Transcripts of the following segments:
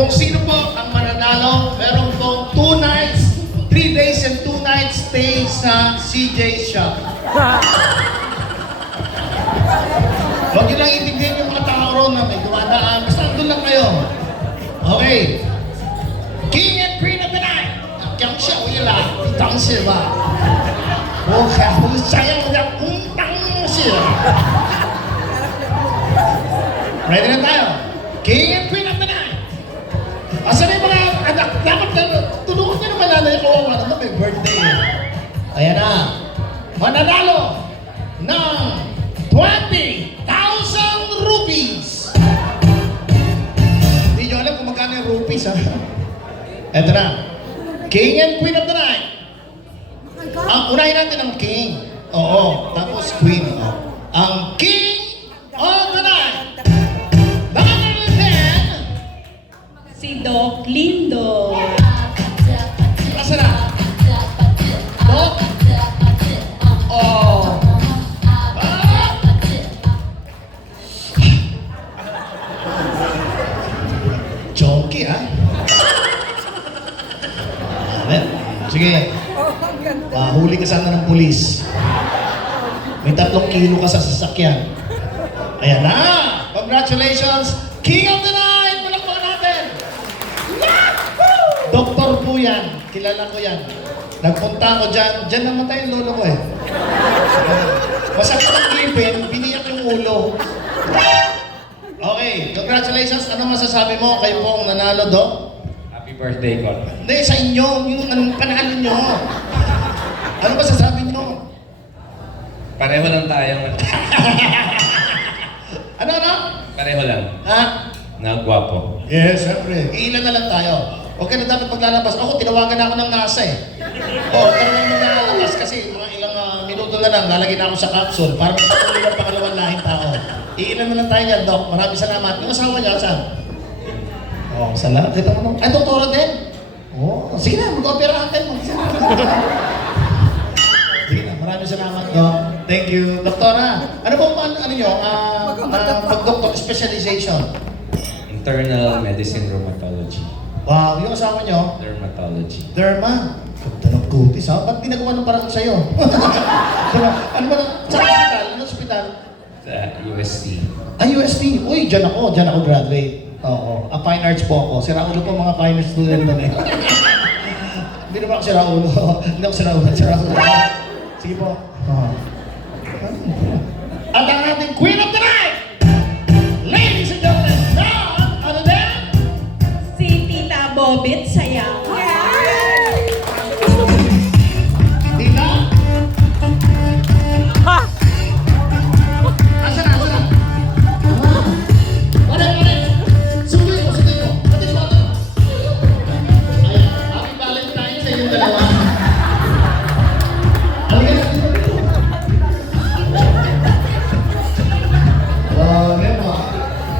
Kung sino po ang mananalo, meron pong 2 nights, 3 days and 2 nights stay sa CJ Shop. Huwag nyo lang itignan yung mga tao ron na may dumadaan. Basta nandun lang kayo. Okay. King and Queen of the Night. 讲笑一啦，你当是吧？我还会想要的当是。Ready na tayo? King and Queen of the Night. Asan yung mga anak? Dapat tulungan nyo naman nanay ko. Ano may birthday? Ayan na. Mananalo ng 20,000 rupees. Hindi nyo alam kung magkano yung rupees, ha? Eto na. King and Queen of the Night. Ang unahin natin ang King. Oo. Tapos Queen. Oo. Ang King of the Night. Number 10. Si Doc Lindo. Asa na? Doc? Oh. Chonky, ha? Sige. Huli ka sana ng pulis. May 3 kilo ka sa sasakyan. Ayan na! Congratulations! King of the Night! Palakpakan natin! Yahoo! Doktor po yan. Kilala ko yan. Nagpunta ako dyan. Dyan namatay yung lolo ko eh. Masakit ang ngipin, biniyak yung ulo. Okay, congratulations. Ano masasabi mo? Kayo po ang nanalo, Dok? Happy birthday, Col. Hindi, sa inyo. Yung anong panalo nyo. Ano masasabi nyo? Pareho lang tayo. Ano? Pareho lang. Ha? Na gwapo. Yes, siyempre. Ilan na lang tayo. Huwag ka na dapat maglalabas. Ako, tinawagan ako ng NASA eh. Huwag ka naman maglalabas kasi mga ilang minuto na lang, lalagyan ako sa capsule para magpatuloy ng pangalawang lahing tao. Iilan na lang tayo yan, Doc. Maraming salamat. Yung asawa niya, saan? Oh, salamat. Kita mo nung... Ay, doktora din? Oh, sige na, mag-opera natin. Sige na, maraming salamat, Doc. Thank you. Doktora, ano po ano nyo? Mag-doctor specialization? Internal Medicine Rheumatology. Wow, yung asawa nyo? Dermatology. Derma. Ganda ng kutis, ha? Ba't di nagawa ng parang sa'yo? Ano ba? Sa hospital? Ano hospital? Sa UST. UST. Uy, dyan ako graduate. Oo. Fine arts po ako. Siraulo po mga fine arts student doon eh. Hindi naman ako siraulo. Hindi ako siraulo. Sige po. At ang ating Queen of the Night! Ladies and gentlemen, now, ano din? Si Tita Bobit Sayang. Tita? Asa na? Pare. Sunduin mo. Pati ko. Ayan, happy Valentine sa inyong dalawa. Halika na dito. Ayan mo.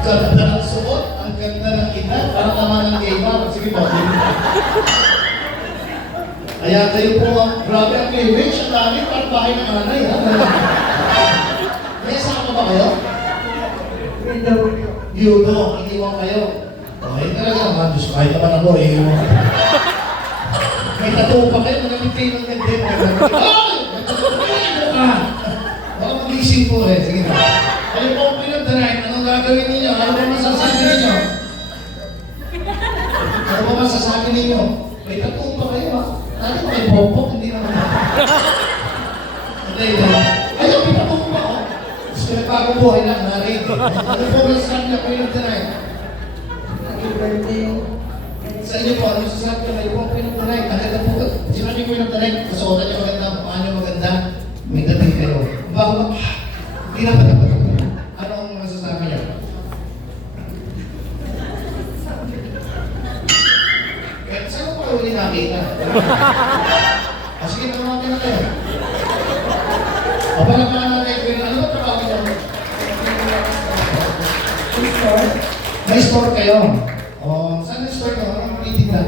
Ganda ng suot, ang ganda ng edad. Parang naman ng gamer. Sige po. Ayan, kayo po ang grabe ang cleavage. Ang dami, parang bahay ng nanay. May asawa ba kayo? Yudo, iniwan kayo. Okay, talaga naman. Diyos ko, kahit naman ako, iiwan. May tattoo pa kayo, magamit kayo ng ganda. Ay! Nagtattoo ka! Baka mag-isip po eh. Sige na. Kayo po ang pinagdanayin. Anong gagawin ninyo? Ano ba masasabi ninyo? Ano ba masasabi ninyo? May tattoo pa kayo ha? Ano ba kayo popok? Hindi naman. Hindi. Ayaw, may tattoo pa oh. Gusto na bagong buhay lang, narin. Ano po masasabi na pinagdanayin? Happy birthday. Sa inyo po, ano masasabi ko? Kayo po ang pinagdanayin. Maganda po. Sinabi ko pinagdanayin. Kasuotan niyo maganda. Paano maganda? May dating kayo. Bago ba? Hindi naman dapat. Ano ang masasabi niyo? Eh, saan ko pa uli nakita? Sige, naman na kayo. O, pala natin. Ano ba trabaho niyo? Store. May store kayo. O, saan yung store kayo? Anong tinitinda?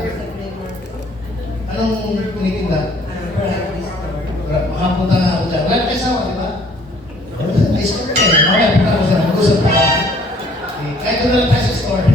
Anong tinitinda? Variety store. Makapunta na ako dyan. Wala kayo sawa, di ba? May store kayo. Okay, punta ko sa mag-usap tayo. Kahit doon na lang tayo sa store.